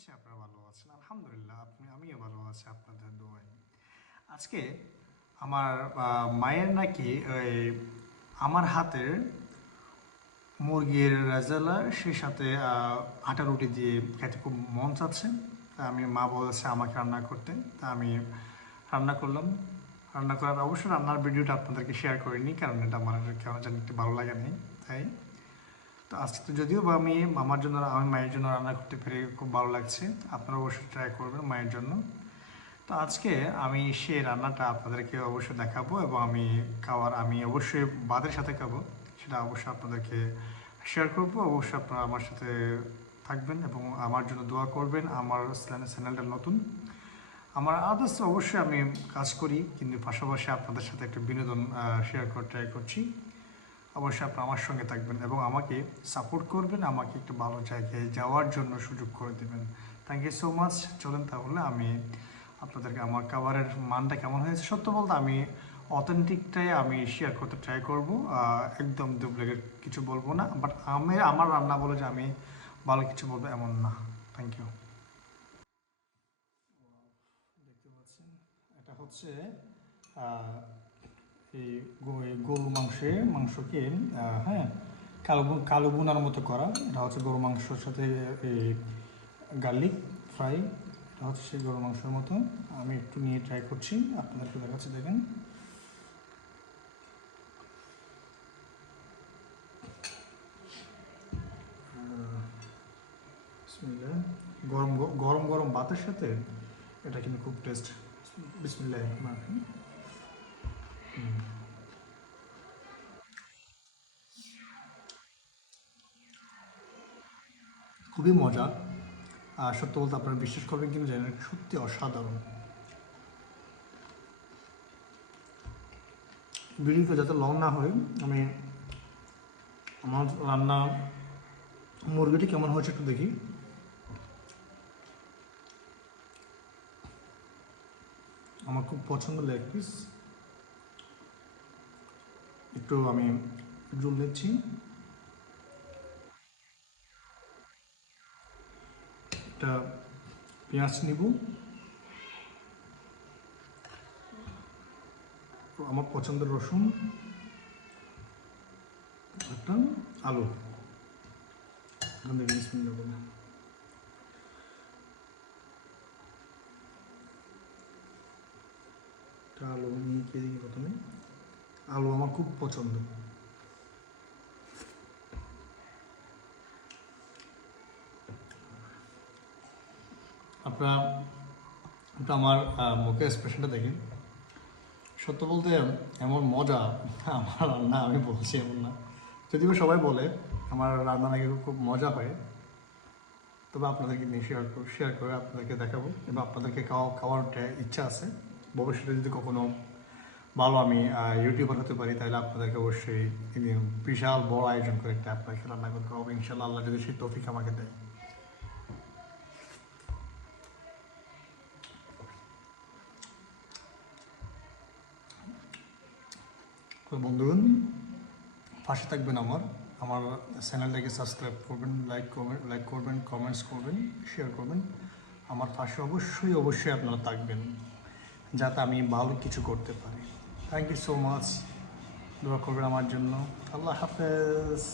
করছি আপনারা ভালো আছেন। আলহামদুলিল্লাহ, আপনি, আমিও ভালো আছি আপনাদের দোয়ায়। আজকে আমার মায়ের নাকি ওই আমার হাতের মুরগির রেজালা সেই সাথে আটা রুটি দিয়ে খেতে খুব মন চাচ্ছে। তা আমি, মা বলেছে আমাকে রান্না করতে। তা আমি রান্না করলাম। রান্না করার, অবশ্যই রান্নার ভিডিওটা আপনাদেরকে শেয়ার করিনি, কারণ এটা আমার কেমন জানি একটু ভালো লাগে নেই। তাই তো আজকে তো যদিও বা আমি, আমার জন্য, আমি মায়ের জন্য রান্না করতে পেরে খুব ভালো লাগছে। আপনারা অবশ্যই ট্রাই করবেন মায়ের জন্য। তো আজকে আমি সেই রান্নাটা আপনাদেরকে অবশ্যই দেখাবো এবং আমি খাওয়ার, আমি অবশ্যই বাদের সাথে খাব, সেটা অবশ্যই আপনাদেরকে শেয়ার করব। অবশ্যই আপনারা আমার সাথে থাকবেন এবং আমার জন্য দোয়া করবেন। আমার চ্যানেলটা নতুন। আমার আদার্স অবশ্যই আমি কাজ করি, কিন্তু পাশাপাশি আপনাদের সাথে একটা বিনোদন শেয়ার করে ট্রাই করছি। অবশ্যই আপনি আমার সঙ্গে থাকবেন এবং আমাকে সাপোর্ট করবেন, আমাকে একটু ভালো জায়গায় যাওয়ার জন্য সুযোগ করে দেবেন। থ্যাংক ইউ সো মাচ চলেন তাহলে আমি আপনাদেরকে আমার খাবারের মানটা কেমন হয়েছে? সত্য বলতে আমি অথেন্টিকটাই আমি শেয়ার করতে ট্রাই করব। একদম ডুপ্লিকেট কিছু বলব না বাট আমি, আমার রান্না বলে যে আমি ভালো কিছু বলব এমন না। থ্যাংক ইউ দেখতে পাচ্ছেন, এটা হচ্ছে এই গরু মাংসের মাংসকে হ্যাঁ কালো কালো বুনার মতো করা। এটা হচ্ছে গরু মাংসর সাথে এই গার্লিক ফ্রাই। এটা হচ্ছে সেই গরু মাংসের মতো। আমি একটু নিয়ে ট্রাই করছি, আপনাদেরকে দেখাচ্ছি, দেখেন। গরম গরম গরম ভাতের সাথে এটা কিন্তু খুব টেস্ট বিসমিল্লাহ। খুবই মজা। আর সত্য বলতে আপনারা বিশ্বাস করবেন কিন্তু জানেন সত্যি অসাধারণ। ভিডিওটা যাতে লং না হয়, আমি আমার রান্না মুরগিটি কেমন হয়েছে একটু দেখি। আমার খুব পছন্দ লেগ পিস একটু আমি জল নিচ্ছি একটা পেঁয়াজ নিব। আমার পছন্দের রসুন। একটা আলু। আলু নিয়ে খেয়ে দিই প্রথমে। আলু আমার খুব পছন্দ। আপনারা একটু আমার মুখের এক্সপ্রেশনটা দেখেন। সত্য বলতে এমন মজা আমার রান্না আমি বলছি এমন না। যদিও সবাই বলে, আমার রান্না নাকি খুব- মজা হয়। তবে আপনাদেরকে নিয়ে শেয়ার শেয়ার করে আপনাদেরকে দেখাবো। এবং আপনাদেরকে খাওয়া, খাওয়ার ইচ্ছা আছে। ভবিষ্যতে যদি কখনো ভালো আমি ইউটিউবার হতে পারি, তাহলে আপনাদেরকে অবশ্যই বিশাল বড় আয়োজন করে একটা আপনাকে রান্না করতে হবে। ইনশাল্লাহ আল্লাহ যদি সেই তৌফিক আমাকে দেয়। বন্ধুগণ, পাশে থাকবেন আমার। আমার চ্যানেলটাকে সাবস্ক্রাইব করবেন লাইক করবেন লাইক করবেন কমেন্টস করবেন শেয়ার করবেন। আমার পাশে অবশ্যই অবশ্যই আপনারা থাকবেন, যাতে আমি ভালো কিছু করতে পারি। থ্যাংক ইউ সো মাচ দোয়া করবেন আমার জন্য আল্লাহ হাফেজ